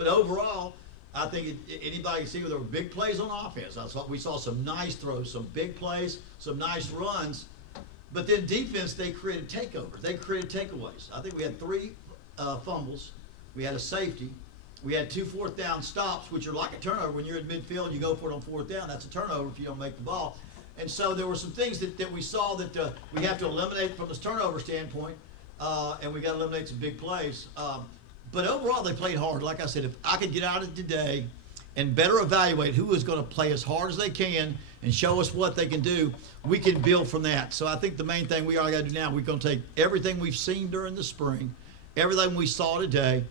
But overall, I think anybody can see there were big plays on offense. We saw some nice throws, some big plays, some nice runs. But then defense, they created takeovers. They created takeaways. I think we had 3 fumbles. We had a safety. We had 2 fourth down stops, which are like a turnover. When you're in midfield and you go for it on 4th down, that's a turnover if you don't make the ball. And so there were some things that we saw that we have to eliminate from this turnover standpoint, and we got to eliminate some big plays. But overall, they played hard. Like I said, if I could get out of today and better evaluate who is going to play as hard as they can and show us what they can do, we can build from that. So I think the main thing we all got to do now, we're going to take everything we've seen during the spring, everything we saw today,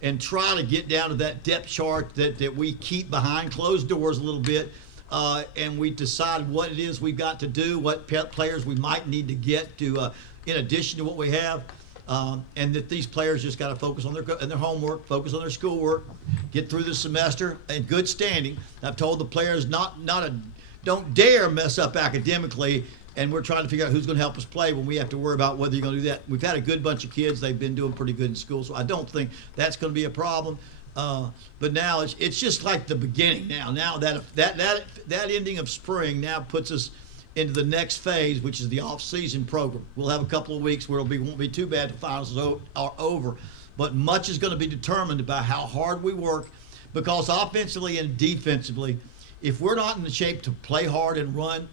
and try to get down to that depth chart that we keep behind closed doors a little bit, and we decide what it is we've got to do, what players we might need to get to, in addition to what we have. And that these players just got to focus on their homework, focus on their schoolwork, get through the semester in good standing. I've told the players don't dare mess up academically, and we're trying to figure out who's going to help us play when we have to worry about whether you're going to do that. We've had a good bunch of kids. They've been doing pretty good in school, so I don't think that's going to be a problem. But now it's just like the beginning now. Now that ending of spring now puts us into the next phase, which is the off-season program. We'll have a couple of weeks where won't be too bad. The finals are over, but much is going to be determined by how hard we work, because offensively and defensively, if we're not in the shape to play hard and run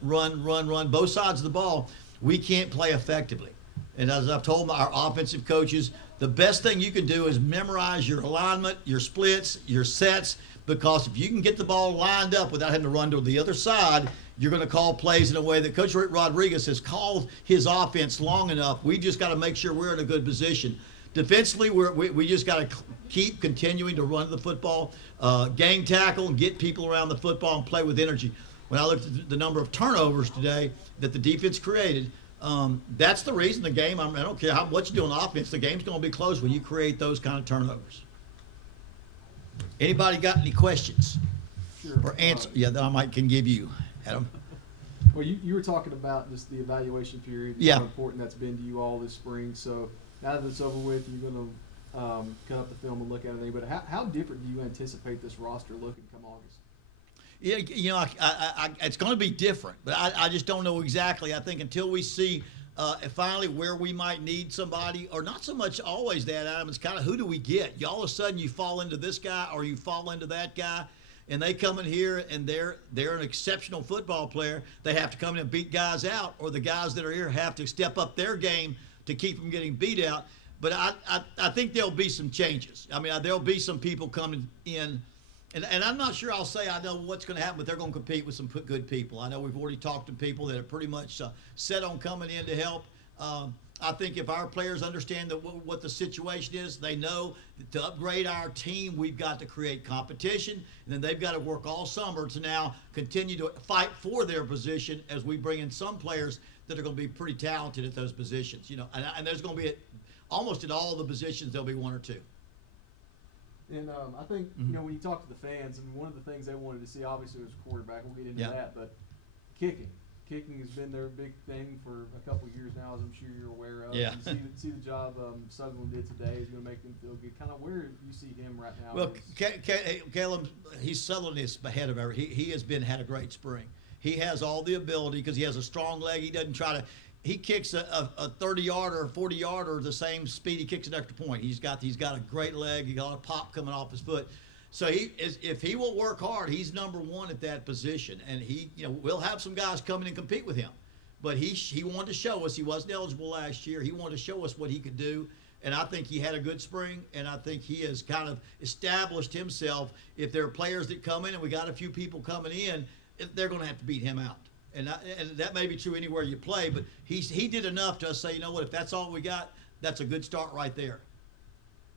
both sides of the ball, we can't play effectively. And as I've told our offensive coaches, the best thing you can do is memorize your alignment, your splits, your sets, because if you can get the ball lined up without having to run to the other side, you're going to call plays in a way that Coach Rick Rodriguez has called his offense long enough. We just got to make sure we're in a good position. Defensively, we just got to keep continuing to run the football, gang tackle, and get people around the football and play with energy. When I looked at the number of turnovers today that the defense created, that's the reason the game, I don't care what you do on offense, the game's going to be close when you create those kind of turnovers. Anybody got any questions? Sure. Or answer? That I can give you, Adam. Well, you were talking about just the evaluation period, Yeah. how important that's been to you all this spring. So now that it's over with, you're going to cut up the film and look at it. But how different do you anticipate this roster looking come August? Yeah, it's going to be different, but I just don't know exactly. I think until we see finally where we might need somebody, or not so much always that, Adam, it's kind of who do we get? All of a sudden you fall into this guy or you fall into that guy, and they come in here and they're an exceptional football player. They have to come in and beat guys out, or the guys that are here have to step up their game to keep them getting beat out. But I think there'll be some changes. I mean, there'll be some people coming in. And I'm not sure I'll say I know what's going to happen, but they're going to compete with some good people. I know we've already talked to people that are pretty much set on coming in to help. I think if our players understand what the situation is, they know that to upgrade our team, we've got to create competition, and then they've got to work all summer to now continue to fight for their position as we bring in some players that are going to be pretty talented at those positions. And there's going to be almost at all the positions there'll be 1 or 2. And I think, when you talk to the fans, and one of the things they wanted to see, obviously, was quarterback. We'll get into that. But kicking has been their big thing for a couple of years now, as I'm sure you're aware of. Yeah. You see the job Sutherland did today is going to make them feel good. Kind of where you see him right now? Well, Caleb, Sutherland is ahead of everything. He has had a great spring. He has all the ability because he has a strong leg. He doesn't try to. He kicks a 30-yarder or 40-yarder the same speed he kicks an extra point. He's got a great leg. He got a pop coming off his foot. So if he will work hard, he's number 1 at that position. And we'll have some guys come in and compete with him. But he wanted to show us. He wasn't eligible last year. He wanted to show us what he could do. And I think he had a good spring. And I think he has kind of established himself. If there are players that come in, and we got a few people coming in, they're going to have to beat him out. And that may be true anywhere you play, but he did enough to us say, you know what, if that's all we got, that's a good start right there.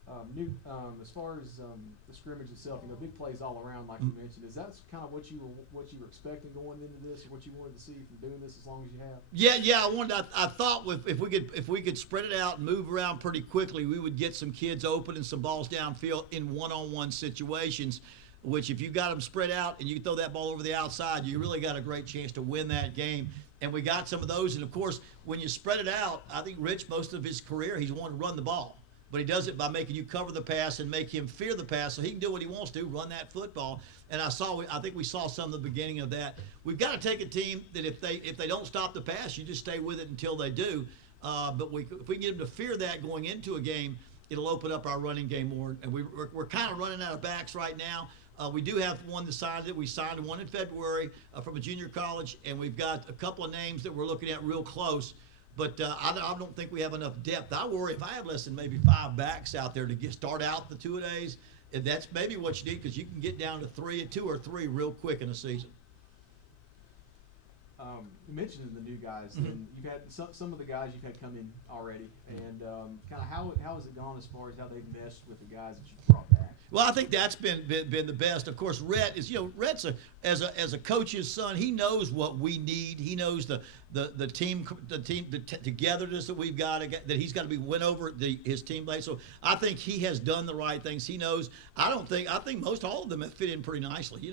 As far as the scrimmage itself, big plays all around, like you mentioned. Is that kind of what you were expecting going into this, or what you wanted to see from doing this as long as you have? Yeah. I thought if we could spread it out and move around pretty quickly, we would get some kids open and some balls downfield in one-on-one situations. Which if you got them spread out and you throw that ball over the outside, you really got a great chance to win that game. And we got some of those. And, of course, when you spread it out, I think Rich, most of his career, he's wanted to run the ball. but he does it by making you cover the pass and make him fear the pass so he can do what he wants to, run that football. And I think we saw some of the beginning of that. We've got to take a team that if they don't stop the pass, you just stay with it until they do. But if we can get them to fear that going into a game, it'll open up our running game more. And we're kind of running out of backs right now. We do have one that signed it. We signed one in February from a junior college, and we've got a couple of names that we're looking at real close. But I don't think we have enough depth. I worry if I have less than maybe 5 backs out there to start out the 2-a-days, and that's maybe what you need because you can get down to 2 or 3 real quick in a season. You mentioned the new guys, and you've had some of the guys you've had come in already, and kind of how has it gone as far as how they've meshed with the guys that you've brought back? Well, I think that's been the best. Of course, Rhett is Rhett's as a coach's son. He knows what we need. He knows the togetherness that we've got that he's got to be win over his teammates. So I think he has done the right things. He knows. I think most all of them have fit in pretty nicely.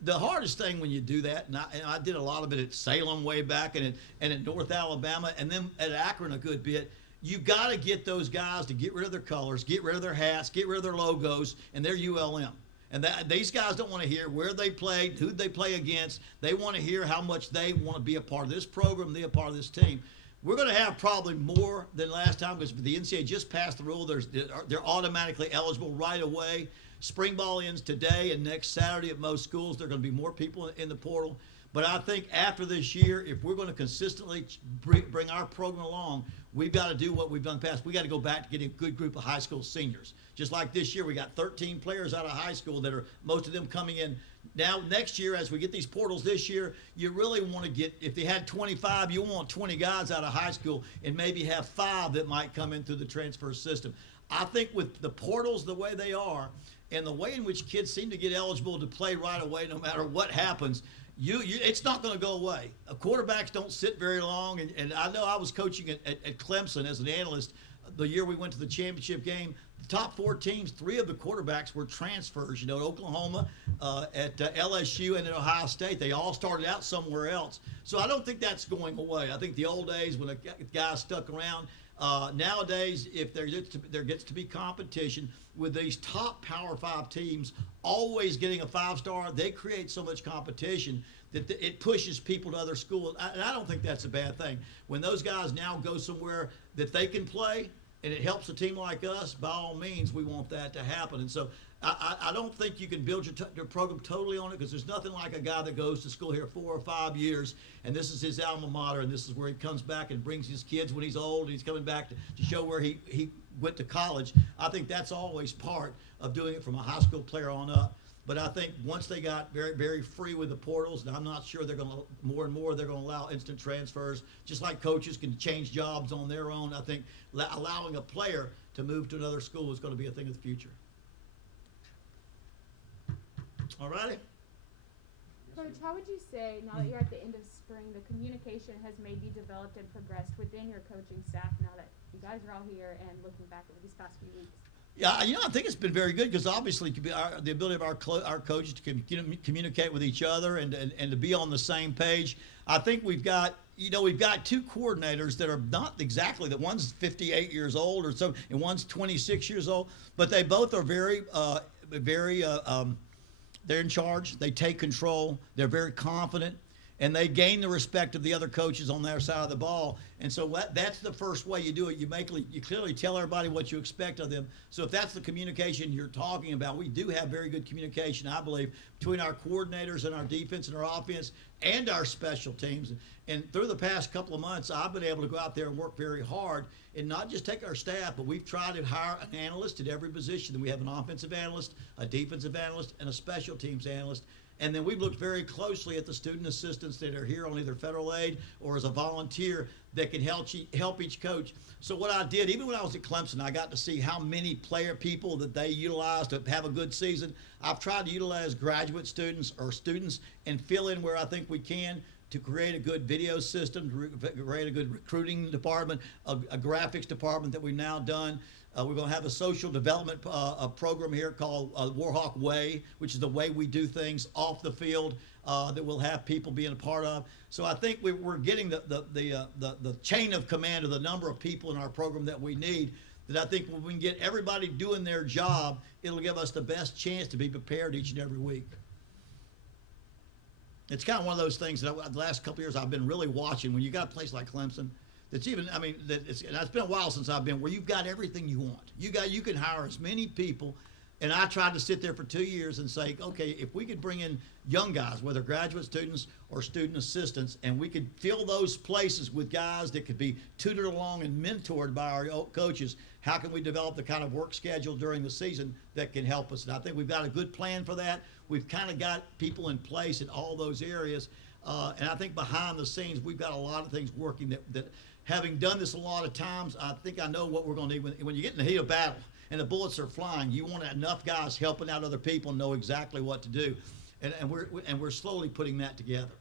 The hardest thing when you do that, and I did a lot of it at Salem way back and at North Alabama, and then at Akron a good bit. You got to get those guys to get rid of their colors, get rid of their hats, get rid of their logos, and their ULM. And these guys don't want to hear where they played, who they play against. They want to hear how much they want to be a part of this program, be a part of this team. We're going to have probably more than last time because the NCAA just passed the rule. They're automatically eligible right away. Spring ball ends today and next Saturday at most schools. There are going to be more people in the portal. But I think after this year, if we're going to consistently bring our program along, we've got to do what we've done in the past. We've got to go back to getting a good group of high school seniors. Just like this year, we got 13 players out of high school that are most of them coming in. Now, next year, as we get these portals this year, you really want to get, if they had 25, you want 20 guys out of high school and maybe have 5 that might come in through the transfer system. I think with the portals the way they are and the way in which kids seem to get eligible to play right away no matter what happens, it's not going to go away. Quarterbacks don't sit very long, and I know I was coaching at Clemson as an analyst the year we went to the championship game. The top 4 teams, 3 of the quarterbacks were transfers. At Oklahoma, at LSU, and at Ohio State. They all started out somewhere else. So I don't think that's going away. I think the old days when a guy stuck around. Nowadays, if there gets to be competition with these top Power 5 teams always getting a 5-star, they create so much competition that it pushes people to other schools. And I don't think that's a bad thing. When those guys now go somewhere that they can play and it helps a team like us, by all means, we want that to happen. And so I don't think you can build your program totally on it because there's nothing like a guy that goes to school here 4 or 5 years and this is his alma mater and this is where he comes back and brings his kids when he's old and he's coming back to show where he went to college. I think that's always part of doing it from a high school player on up. But I think once they got very, very free with the portals, and I'm not sure they're going to, more and more, they're going to allow instant transfers. Just like coaches can change jobs on their own, I think allowing a player to move to another school is going to be a thing of the future. All righty? Coach, how would you say, now that you're at the end of spring, the communication has maybe developed and progressed within your coaching staff now that you guys are all here and looking back over these past few weeks? Yeah, I think it's been very good because obviously the ability of our coaches to communicate with each other and to be on the same page. I think we've got 2 coordinators that are not exactly that. One's 58 years old or so, and one's 26 years old, but they both are very they're in charge. They take control. They're very confident. And they gain the respect of the other coaches on their side of the ball. And so that's the first way you do it. You clearly tell everybody what you expect of them. So if that's the communication you're talking about, we do have very good communication, I believe, between our coordinators and our defense and our offense and our special teams. And through the past couple of months, I've been able to go out there and work very hard and not just take our staff, but we've tried to hire an analyst at every position. We have an offensive analyst, a defensive analyst, and a special teams analyst. And then we've looked very closely at the student assistants that are here on either federal aid or as a volunteer that can help each coach. So what I did, even when I was at Clemson, I got to see how many people that they utilize to have a good season. I've tried to utilize graduate students or students and fill in where I think we can to create a good video system, to create a good recruiting department, a graphics department that we've now done. We're going to have a social development program here called Warhawk Way, which is the way we do things off the field that we'll have people being a part of. So I think we're getting the chain of command of the number of people in our program that we need. that I think when we can get everybody doing their job, it'll give us the best chance to be prepared each and every week. It's kind of one of those things that the last couple of years I've been really watching. When you got a place like Clemson, that's even, I mean, and it's been a while since I've been where you've got everything you want. You can hire as many people. And I tried to sit there for 2 years and say, okay, if we could bring in young guys, whether graduate students or student assistants, and we could fill those places with guys that could be tutored along and mentored by our coaches, how can we develop the kind of work schedule during the season that can help us? And I think we've got a good plan for that. We've kind of got people in place in all those areas. And I think behind the scenes, we've got a lot of things working that having done this a lot of times, I think I know what we're going to need. When you get in the heat of battle and the bullets are flying, you want enough guys helping out other people and know exactly what to do. And we're slowly putting that together.